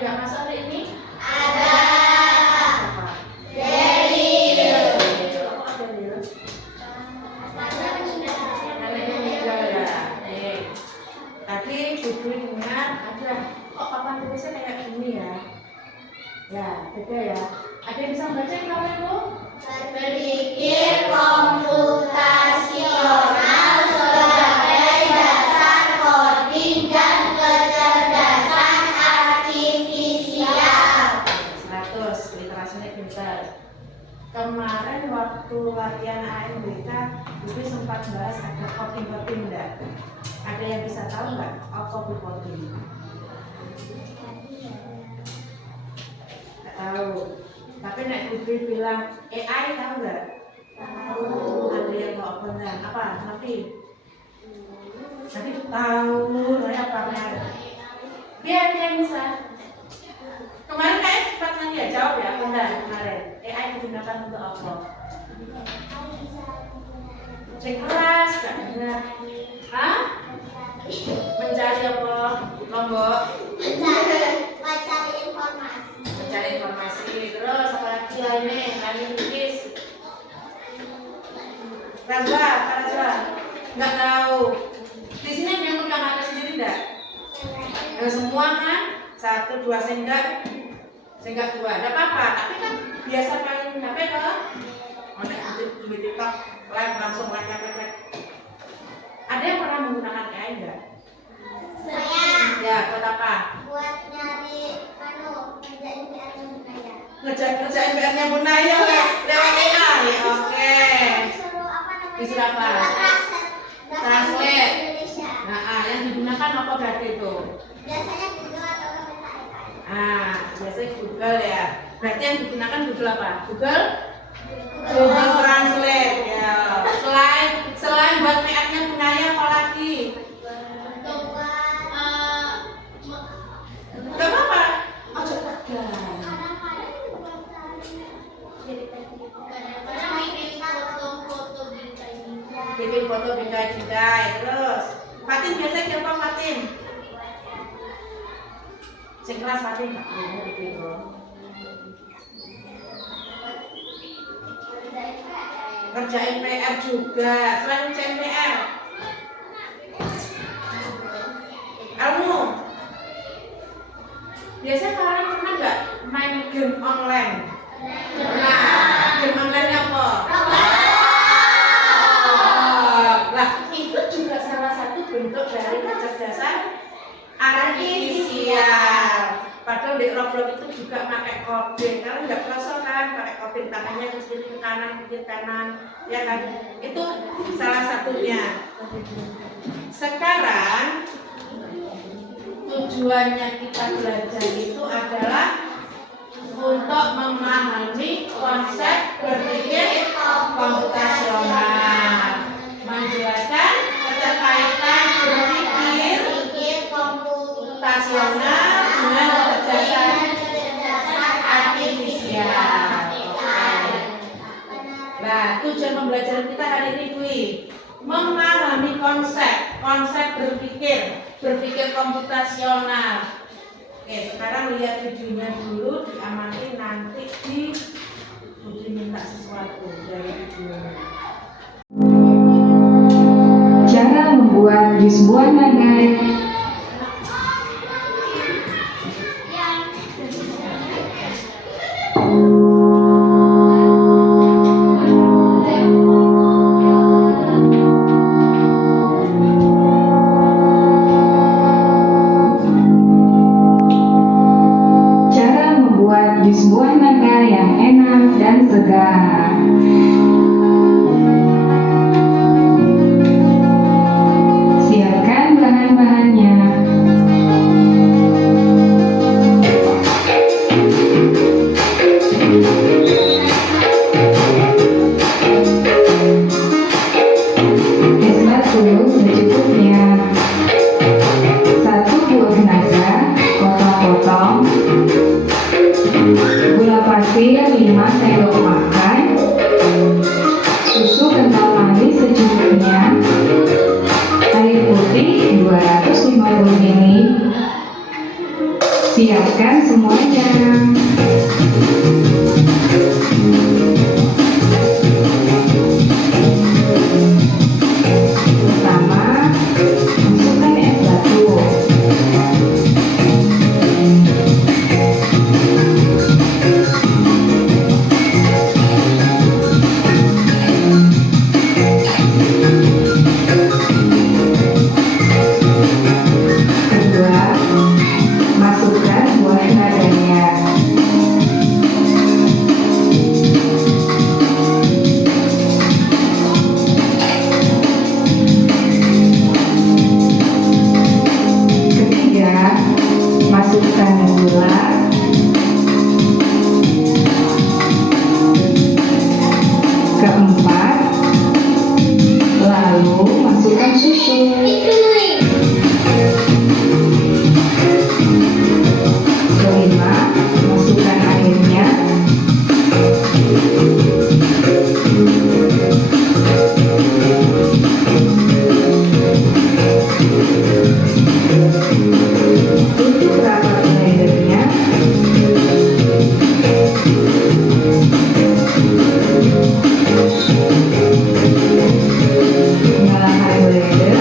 nggak masuk hari ini? Ada. Siapa? Daryl. Kok ada Daryl? Neneknya meninggal ya. Tadi Bubu dengar ada kok papan tulisnya kayak gini ya. Ya, beda ya. Ada yang bisa baca yang kamu itu? Berpikir komputasional sebagai dasar coding dan kecerdasan artifisial. 100, literasinya pintar. Kemarin waktu latihan AMBK, Bibi sempat bahas ada coding enggak? Ada yang bisa tahu nggak apa itu coding? Nggak tahu. Tapi nek Bibi bilang AI tahu nggak? Tahu. Ada yang tahu apa enggak? Apa? Nanti tahu. Saya apa benar? Biar dia bisa. Kemarin kayak cepat nanti ya jawab ya, benar kemarin. AI digunakan untuk apa? Cek keras, gak benar. Hah? Mencari apa? Lombok? Mencari informasi. Mencari informasi. Terus apa lagi lainnya? Lain lukis. Razwa, nggak tahu. Di sini ada yang megang HP sendiri enggak? Semua kan? 1, 2 senggak 2, ada apa-apa, tapi kan biasa main HP kan? Oh, di TikTok, live langsung live. Ada yang pernah menggunakan AI enggak? Saya. Ya, buat apa? Buat nyari ngerjain PR-nya Bunaya. Ngerjain PR-nya Bunaya lewat AI. Oke. Disuruh apa namanya? Disuruh apa? Translate. Indonesia. Nah, yang digunakan apa berarti itu? Biasanya Google atau Meta AI. Biasanya Google ya. Berarti yang digunakan Google apa? Google Translate ya. Selain buat PR-nya Bunaya apa lagi? Gak apa-apa. Ojo tegang. Bikin foto bingkai. Terus Fatin biasanya siapa Fatin? Sing keras Fatin gak boleh bikin dong. Kerjain PR juga. Selain kerjain PR, kamu biasanya kalian pernah nggak main game online? Nah, game online apa? Lah, itu juga salah satu bentuk dari kecerdasan artifisial. Padahal di Roblox itu juga pakai coding. Kalian nggak kerasa kan pakai coding, tangannya ke kiri ke kanan, ya kan? Itu salah satunya. Sekarang tujuannya kita belajar itu adalah untuk memahami konsep berpikir komputasional, menjelaskan keterkaitan berpikir komputasional dengan kecerdasan artifisial. Nah, tujuan pembelajaran kita hari ini memahami konsep berpikir komputasional. Oke, sekarang lihat videonya dulu, diamati, nanti diminta sesuatu dari videonya. Cara membuat jus buah naga. Jus buah naga yang enak dan segar. Siapkan bahan-bahannya. Es batu secukupnya. 1 buah naga, potong-potong. Gula pasir 5 sendok makan, susu kental manis secukupnya, air putih 250 ml. Siapkan semua semuanya. Pertama, masukkan es batu. Kedua, masukkan buah nadanya. Ketiga, masukkan gula. Keempat, lalu masukkan susu. Kelima, masukkan airnya. Tutup rapat blendernya. Nyalakan blender.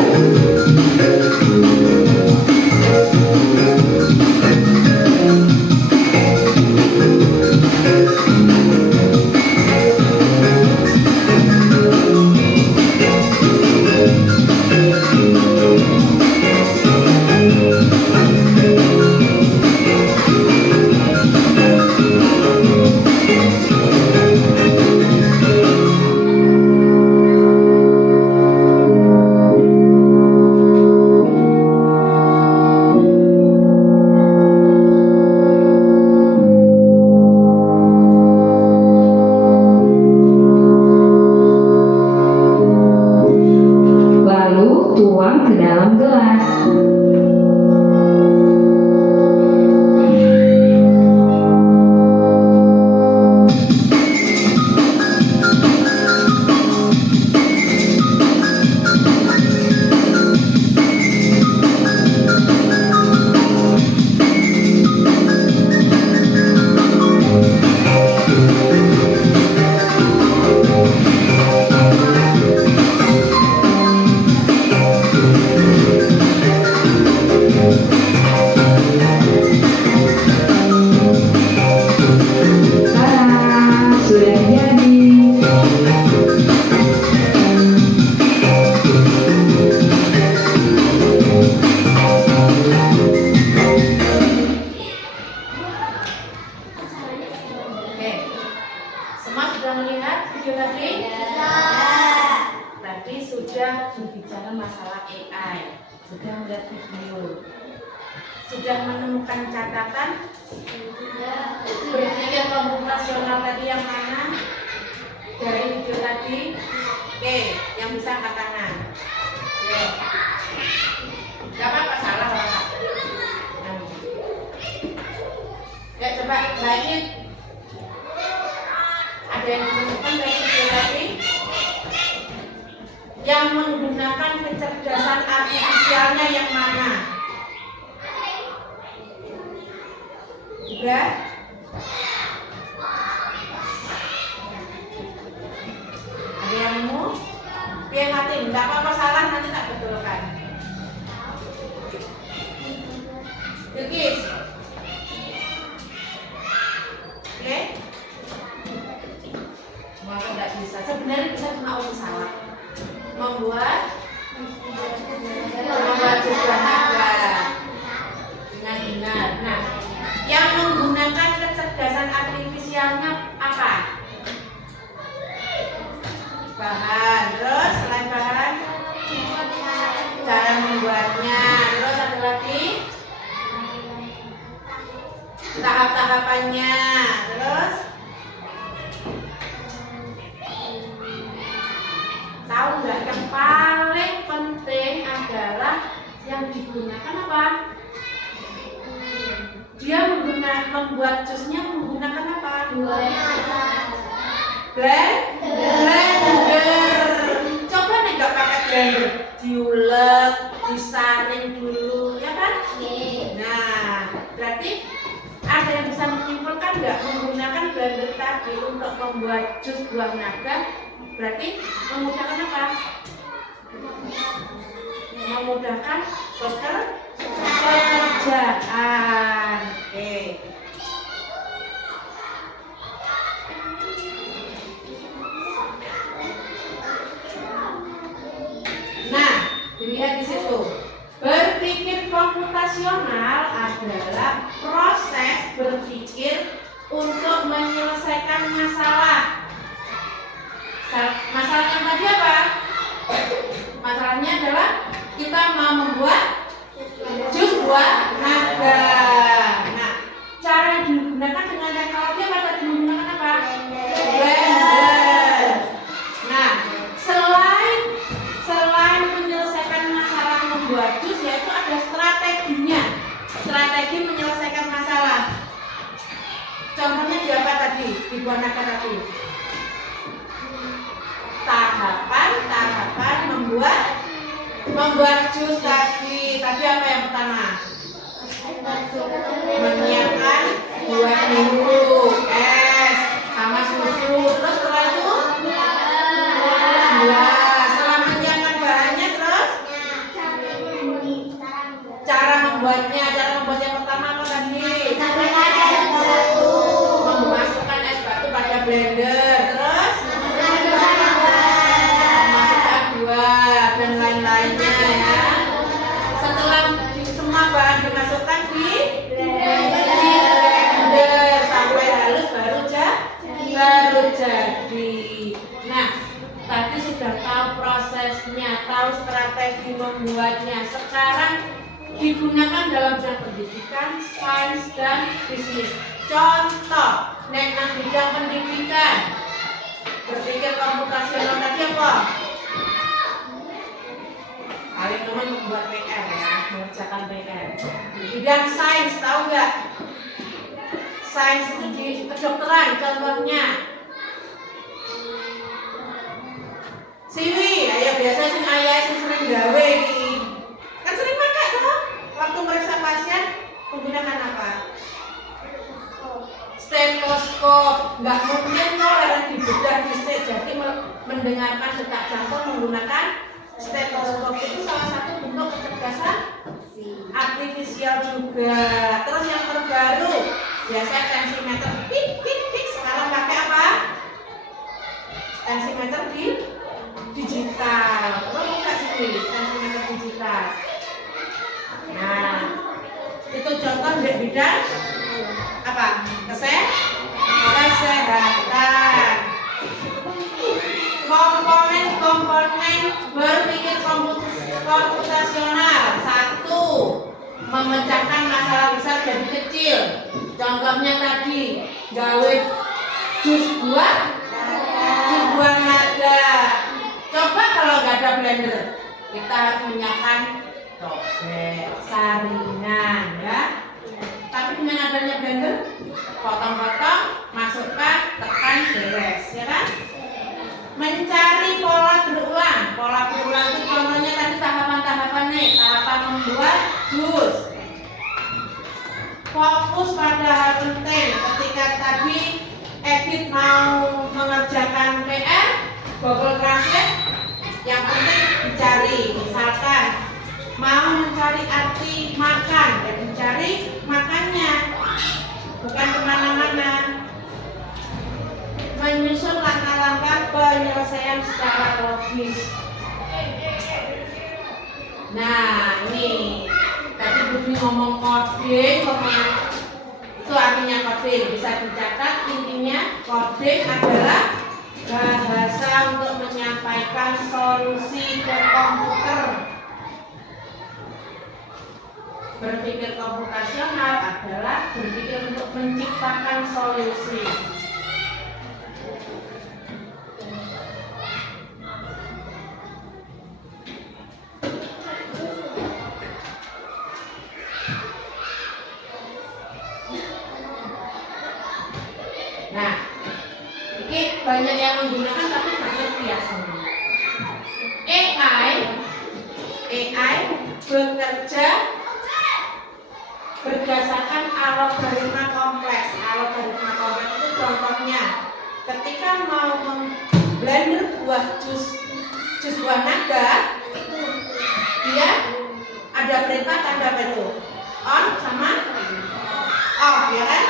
Lalu tuang ke dalam gelas. Tada, sudah jadi. Oke. Semua sudah melihat video tadi? Tadi sudah berbicara masalah AI, sudah melihat video, sudah menemukan catatan. Berpikir komputasional tadi yang mana dari video tadi? Oke, yang bisa angkat tangan. Oke. Gak apa-apa, salah orang. Ya coba baikin. Ada yang menemukan dari video tadi? Yang menggunakan kecerdasan artifisialnya yang mana? Juga? Ada yang mau? Biar hati, enggak apa-apa salah, nanti tak betulkan. Yukis. Oke? Masa enggak bisa. Sebenarnya bisa cuma umum salah. Membuat sebuah naga dengan benar. Nah, yang menggunakan kecerdasan artifisialnya apa? Bahan. Terus selain bahan, cara membuatnya. Terus ada lagi tahap-tahapannya. Terus tahu nggak yang paling penting adalah yang digunakan apa? Dia membuat jusnya menggunakan apa? Blender. Coba nih nggak pakai blender, diulek, disaring dulu, ya kan? Nah, berarti ada nggak menggunakan blender tadi untuk membuat jus buah naga, berarti memudahkan apa? Memudahkan pekerjaan. Oke. Nah, dilihat di situ. Berpikir komputasional adalah proses berpikir untuk menyelesaikan masalah. Masalahnya tadi apa? Masalahnya adalah kita mau membuat jus buah naga. Nah, cara yang digunakan dengan teknologi apa tadi menggunakan apa? Blender. Nah, selain menyelesaikan masalah membuat jus, yaitu ada strateginya. Strategi menyelesaikan masalah. Contohnya di apa tadi? Di buah naga tadi. Tahapan membuat jus tadi apa yang pertama? Menyiapkan buah dulu, es sama susu. Terus setelah itu setelah menyiapkan bahannya, terus cara membuatnya yang pertama apa tadi? Memasukkan es batu pada blender. Terus dan lain-lainnya ya. Setelah semua bahan dimasukkan di blender sampai halus baru jadi. Nah, tadi sudah tahu prosesnya, tahu strategi membuatnya. Sekarang digunakan dalam bidang pendidikan, sains dan bisnis. Contoh, nang bidang pendidikan. Berpikir komputasional tadi apa? Kalian teman membuat PR ya, mengerjakan PR. Bidang sains, tahu nggak? Sains itu di kedokteran, contohnya. Siwi, ayo biasa sing ayah sing sering gawe iki. Kan sering pakai tuh. Waktu meriksa pasien menggunakan apa? Stetoskop. Nggak mungkin kok orang dibedah dhisik, jadi mendengarkan detak jantung menggunakan stetoskop. Itu salah satu bentuk kecerdasan artifisial juga. Terus yang terbaru, biasanya tensimeter tik. Sekarang pakai apa? Tensimeter di digital. Lo buka sini, tensimeter digital. Nah, itu contoh di bidang apa? Kesehatan. Komponen berpikir komputasional. 1. Memecahkan masalah besar jadi kecil. Contohnya tadi gawe jus buah naga. Coba kalau nggak ada blender, kita harus menyiapkan cobek, saringan ya. Tapi dengan adanya blender, potong-potong, masukkan, tekan, beres, ya kan? Mencari pola berulang. Pola berulang itu contohnya tadi tahapan-tahapan nih. Tahapan membuat jus. Fokus pada hal penting. Ketika tadi Edit mau mengerjakan PR, Google Translate, yang penting dicari. Misalkan mau mencari arti makan, ya mencari makannya, bukan kemana-mana. Menyusun langkah-langkah penyelesaian secara logis. Nah, ini tadi Budi ngomong coding, itu artinya coding. Bisa dicatat, intinya coding adalah bahasa untuk menyampaikan solusi ke komputer. Berpikir komputasional adalah berpikir untuk menciptakan solusi. Nah, ini banyak yang menggunakan tapi banyak biasanya. AI bekerja berdasarkan algoritma kompleks. Algoritma boneka tanda apa itu? On sama off, ya kan?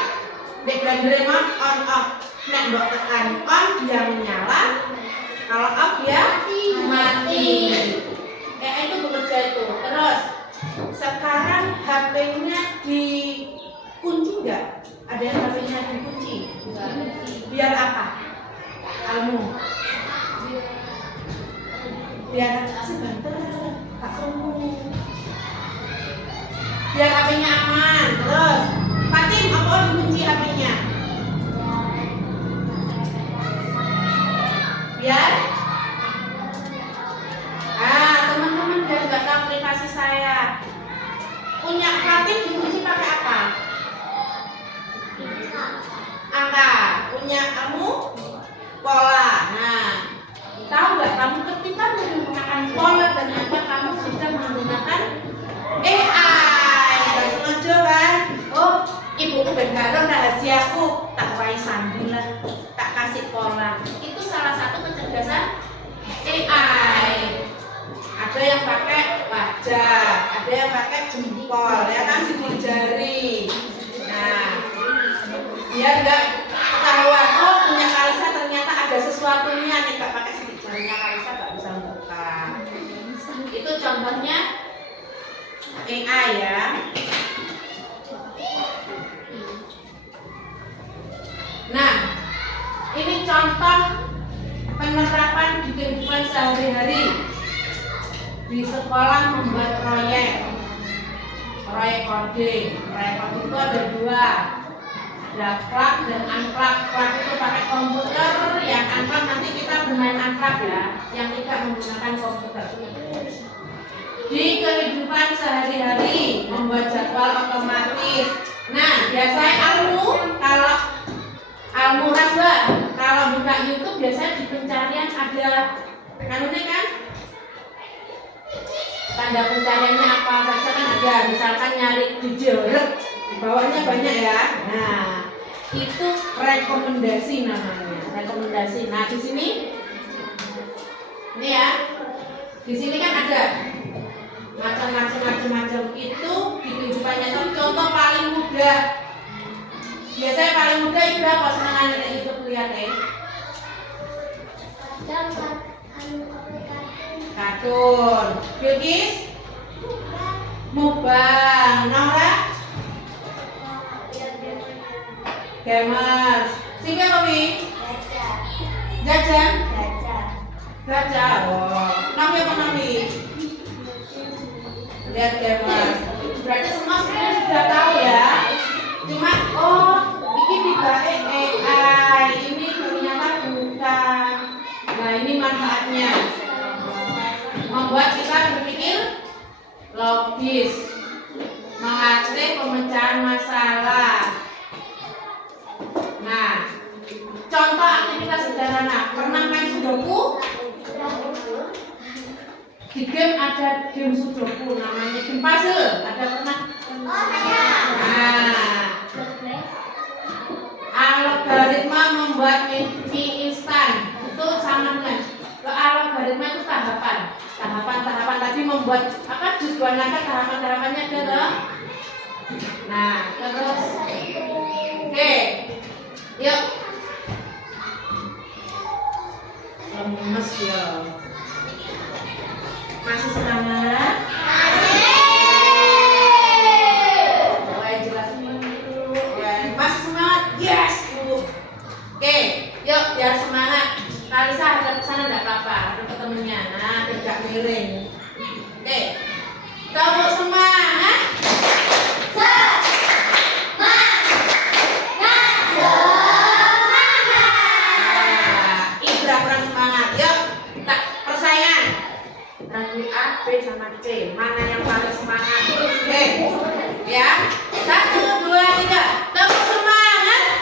Dek belajar on off. Nek mbok tekan on dia menyala, kalau off dia mati. Itu bekerja itu. Terus sekarang HP-nya dikunci nggak? Ada yang HP-nya dikunci? Biar apa? Kamu? Biar sebentar, Kak Kamu. Biar HP-nya aman. Terus, Fatim, apa dikunci HP-nya? Biar? Teman-teman biar nggak tahu aplikasi saya. Punya Fatim dikunci pakai apa? Angka. Punya kamu? Pola. Nah, tahu nggak kamu ketika menggunakan pola dan angka kamu sudah menggunakan AI? Gak sengaja kan? Oh, ibuku benar rahasiaku. Tak wae sambil tak kasih pola. Itu salah satu kecerdasan AI. Ada yang pakai wajah, ada yang pakai jempol, ya kan, sidik jari. Nah, biar nggak ketahuan, oh punya Kalisa ternyata ada sesuatunya nih, nggak pakai sidik jarinya Kalisa nggak bisa membuka. Itu contohnya AI ya. Nah, ini contoh penerapan di kehidupan sehari-hari. Di sekolah membuat proyek coding. Proyek coding itu ada dua, ada plug dan unplug. Plug itu pakai komputer, yang unplug nanti kita bermain unplug ya, yang tidak menggunakan komputer. Di kehidupan sehari-hari membuat jadwal otomatis. Nah, biasanya kalau Almuhasba, kalau buka YouTube biasanya di pencarian ada kanunnya kan? Tanda pencariannya apa saja kan ada, misalkan nyari video, bawahnya banyak ya. Nah, itu rekomendasi namanya, rekomendasi. Nah, di sini, ini ya, di sini kan ada macam-macam itu di kehidupan nyata. Contoh paling mudah, biasanya paling mudah itu apa senangan YouTube lihat kartun. Bilkis mukbang. Nora gamers. Singkat kopi jajan gajah. Oh, namanya apa Nabi? Lihat gamers. Berarti semua sebenarnya sudah tahu ya. Cuma oh ini dibalik AI, ini ternyata bukan. Nah, ini manfaatnya membuat kita berpikir logis, mengatasi pemecahan masalah. Nah, contoh aktivitas sederhana, pernah main sudoku? Di game ada game sudoku, namanya game puzzle. Ada pernah? Nah, algoritma membuat mie instan itu sama dengan algoritma itu tahapan tadi membuat apa jus buah naga, tahapannya ada loh. Nah, terus oke, yuk lemes ya, masih semangat? Mulai jelas dulu ya, masih semangat? Yes bu. Oke, yuk biar semangat. Kalisa ada kesana enggak apa-apa, ada temennya. Nah, tidak miring. Oke. Kamu semangat? Ibra kurang semangat. Yuk, kita persaingan. Ranking A, B sama C. Mana yang paling semangat? Oke. Ya. 1, 2, 3. Kamu semangat?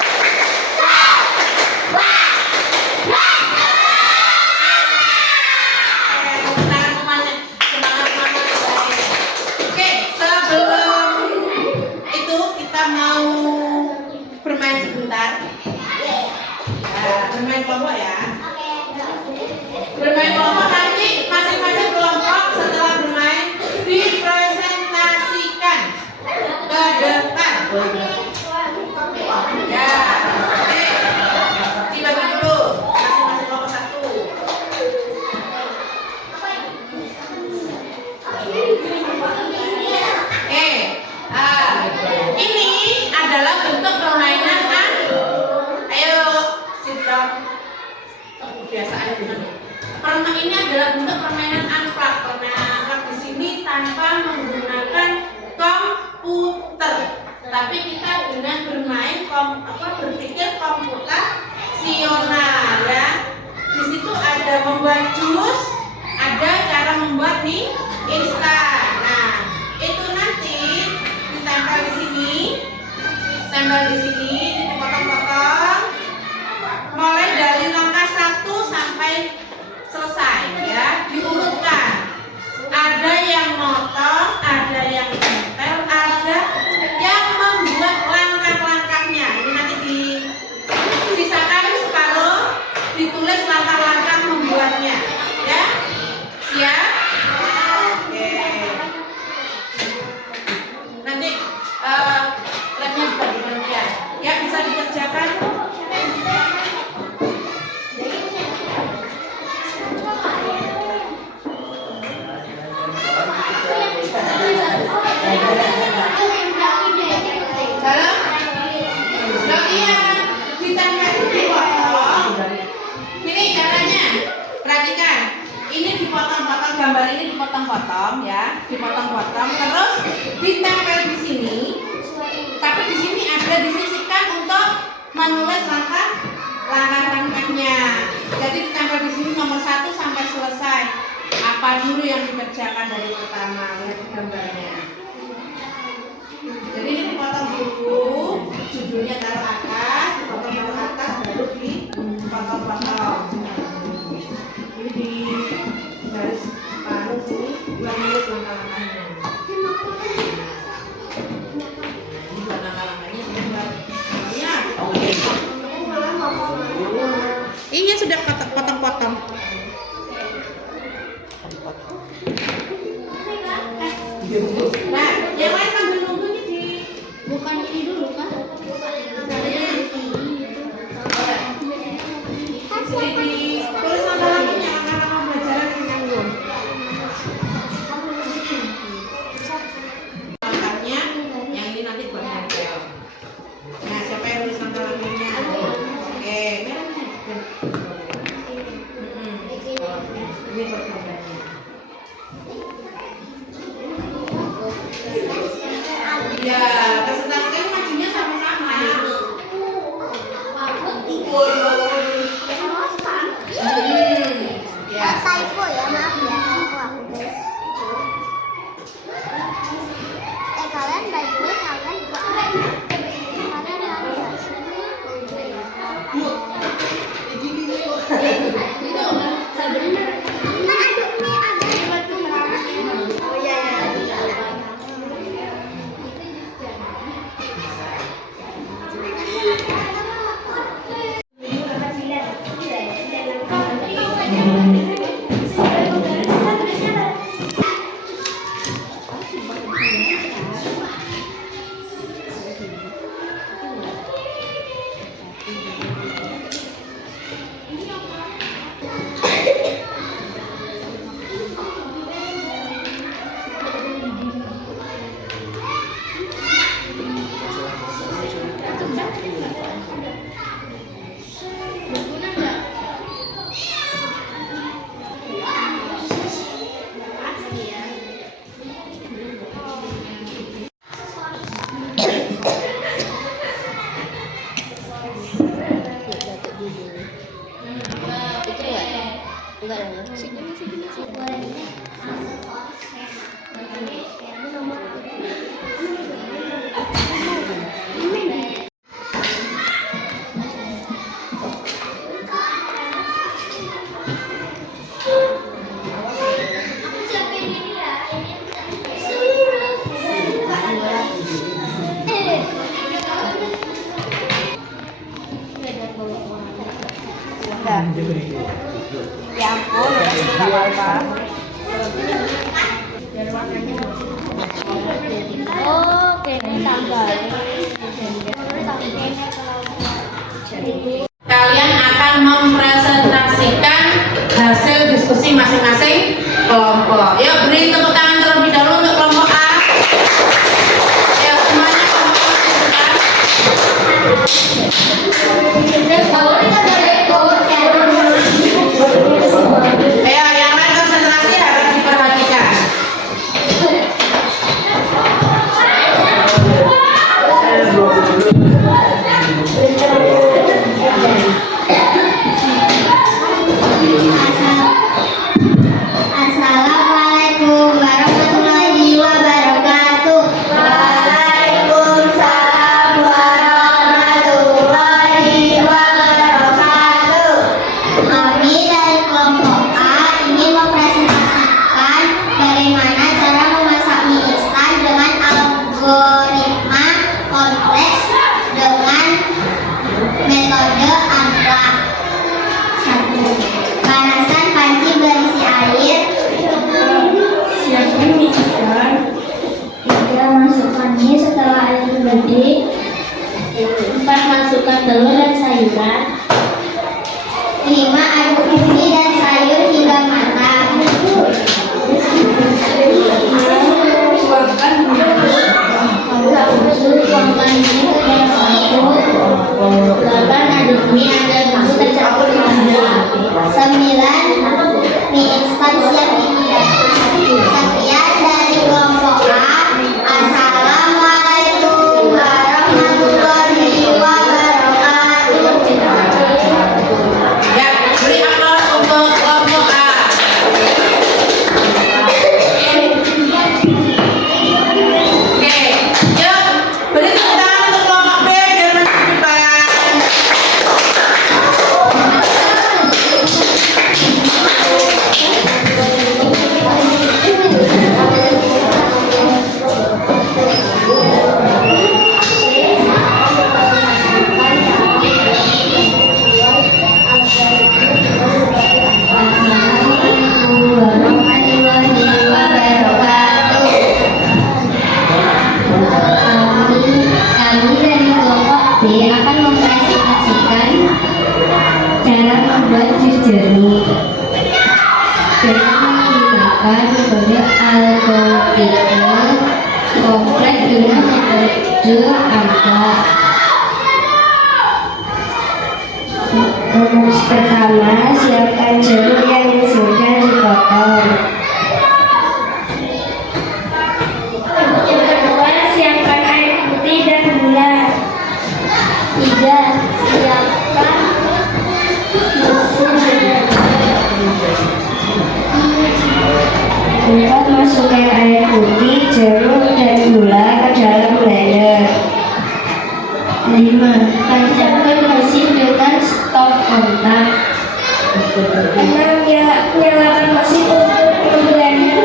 Bermain kelompok ya. Bermain kelompok nanti masing-masing kelompok setelah bermain dipresentasikan. tapi kita dengan bermain berpikir komputasional ya. Di situ ada membuat jus, ada cara membuat mie instan. Nah, itu nanti ditempel di sini, ini dipotong-potong, mulai dari langkah 1 sampai selesai ya, diurutkan. Ada yang motong, ada yang tempel, ada yang membuat langkah-langkahnya. Ini nanti disisakan separuh, ditulis langkah-langkah membuatnya ya. Siap? Oke. Nanti labnya juga dikerjakan ya, bisa dikerjakan. Salah? Nah, iya, ditempel dipotong. Ini caranya, perhatikan. Ini dipotong-potong, gambar ini dipotong-potong ya, dipotong-potong, terus ditempel di sini. Tapi di sini ada disisipkan untuk menulis langkah-langkahnya. Jadi ditempel di sini nomor 1 sampai selesai. Apa dulu yang dikerjakan dari pertama, lihat gambarnya. Jadi ini dipotong dulu, judulnya taruh atas, dipotong atas, baru dipotong-potong. Ini di garis separuh sini, menulis langkah-langkahnya. Ini langkah-langkahnya sudah. Ya. Iya sudah potong-potong. Nah, yang lain sambil nunggu nih Bukan ini dulu kan? Tulis langkah-langkahnya, langkah pembelajaran yang belum. Langkahnya, yang ini nanti buat nempel. Nah, siapa yang tulis langkah-langkahnya? Oke, ini buat gambarnya. Ya, peserta kan majunya sama-sama. Ya. Typo ya, maaf ya, typo aku guys. Kalian by the way kalian Ya ampun, udah apa-apa. Oke, tambah. Kalian akan mempresentasikan hasil diskusi masing-masing kelompok. Yuk beri tepuk tangan terlebih dahulu untuk kelompok A. Ya semuanya kelompok A di depan. Ayo yang lain konsentrasi harus diperhatikan. telur dan sayuran. 5. Aduk bumbu dan sayur hingga matang. 7. Tuangkan mie ke dalam mangkuk. 8. Aduk mie agar bumbu tercampur dengan api. 9. Mie instan siap dihias. Sekian dari kelompok A. Assalamualaikum warahmatullahi wabarakatuh. Ya, beri aplaus untuk kelompok A. Oke, yuk beri tepuk tangan untuk kelompok B biar masuk depan. Kami dari kelompok B akan mempresentasikan cara membuat jus jeruk dengan menggunakan metode alkohol kompleks dengan metode AMPA. Pertama, siapkan jeruk yang sudah dipotong. Yang kedua, siapkan air putih dan gula. 3. Siapkan mesin. 4. Masukkan air putih, jeruk, dan gula ke dalam blender. 5. Tancapkan mesin dengan stop kontak. 6. Nyalakan mesin untuk memblender.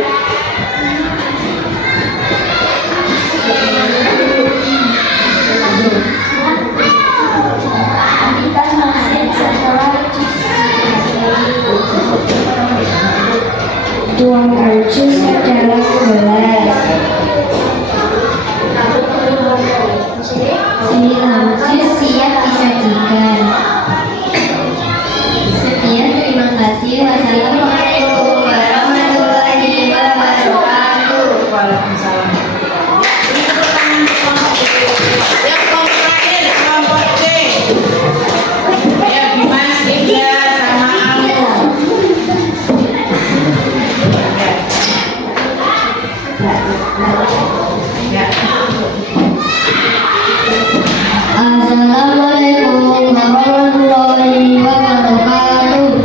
7. Tuangkan jus ke dalam gelas. 9. Jus siap disajikan. Sekian, terima kasih. Wassalamualaikum warahmatullahi wabarakatuh. Waalaikumsalam. Beri tepuk tangan untuk kelompok B. Ya, kelompok terakhir, kelompok C. Ya, Dimas, Indra, sama Amu. Ya. Assalamualaikum warahmatullahi wabarakatuh.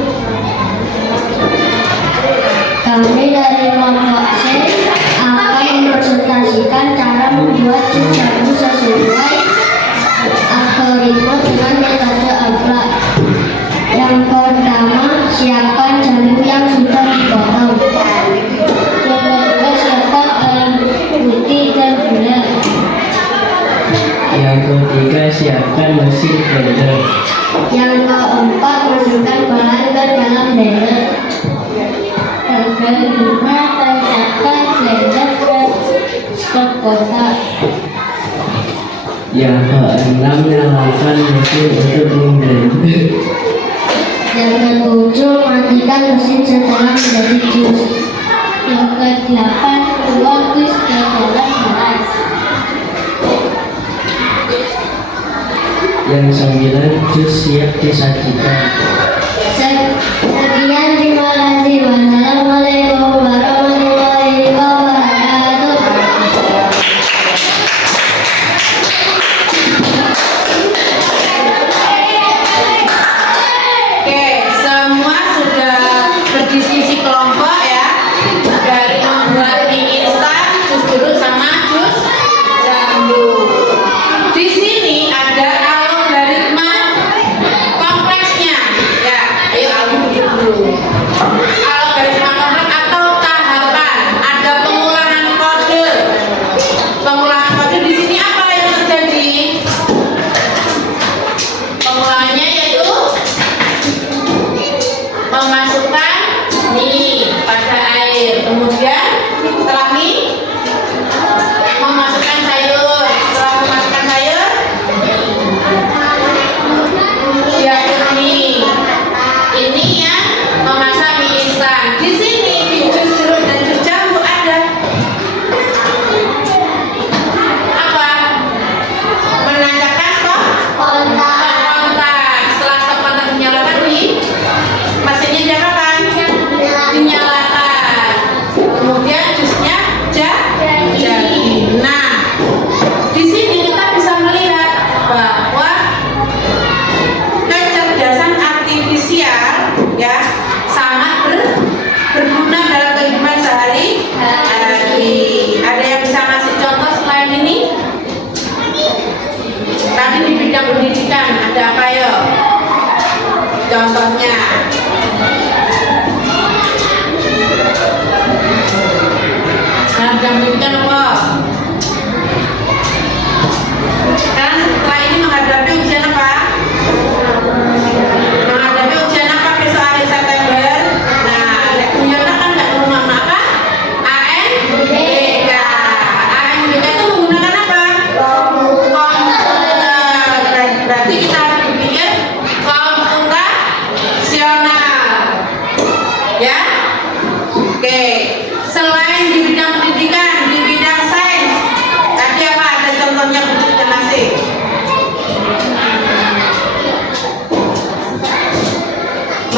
Kami dari kelompok C akan mempresentasikan cara membuat jus jamu sesuai algoritma dengan metode AMPA. Yang pertama, siapkan jamu yang sudah dipotong. Yang kedua, siapkan air putih dan gula. Yang ketiga, siapkan mesin blender. Yang keempat, masukkan bahan ke dalam blender. Yang kelima, tancapkan blender ke stop kontak. Yang keenam, nyalakan mesin untuk memblender. Yang ketujuh, matikan mesin setelah menjadi jus. Yang kedelapan, tuang jus ke dalam gelas. Yang 9, jus siap disajikan. Sekian, terima kasih. Wassalamualaikum warahmatullahi wabarakatuh. Oke, semua sudah berdiskusi kelompok ya. Dari membuat mie instan, jus jeruk sama jus jambu. Di sini ada algoritma kompleksnya. Ya, ayo aku duduk dulu. Algoritma kompleks atau tahapan. Ada pengulangan kode. Pengulangan kode di sini apa yang terjadi? Pengulangannya yaitu memasukkan mie pada air, kemudian setelah mie memasukkan sayur, setelah memasukkan sayur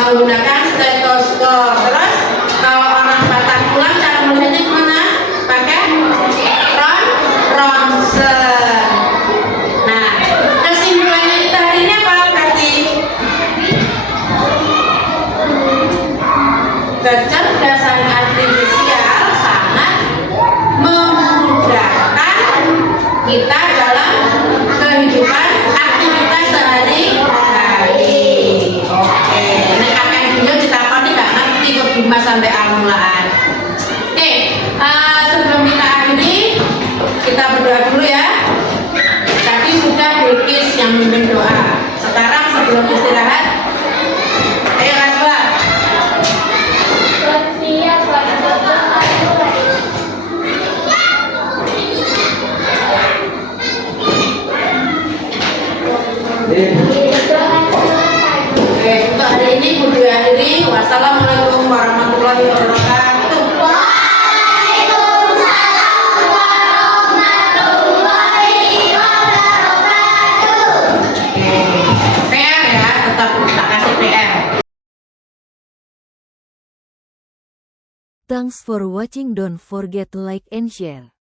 menggunakan stetoskop. Terus kalau orang patah tulang cara melihatnya gimana? Pakai ronsen. Nah, kesimpulannya kita hari ini apa berarti? Kecerdasan artifisial sangat memudahkan kita dalam kehidupan aktivitas sehari-hari. Oke, ini kakek video ditakoni nggak ngerti ke Bima sampai amulaan. Oke, sebelum kita akhiri, kita berdoa dulu ya. Tadi sudah Bilqis yang memimpin doa. Sekarang sebelum istirahat, ayo Raswa. Oke, untuk hari ini kudu akhiri. Wassalamualaikum warahmatullahi wabarakatuh. Oke, PR ya, tetap tak kasih PR. Thanks for watching. Don't forget to like and share.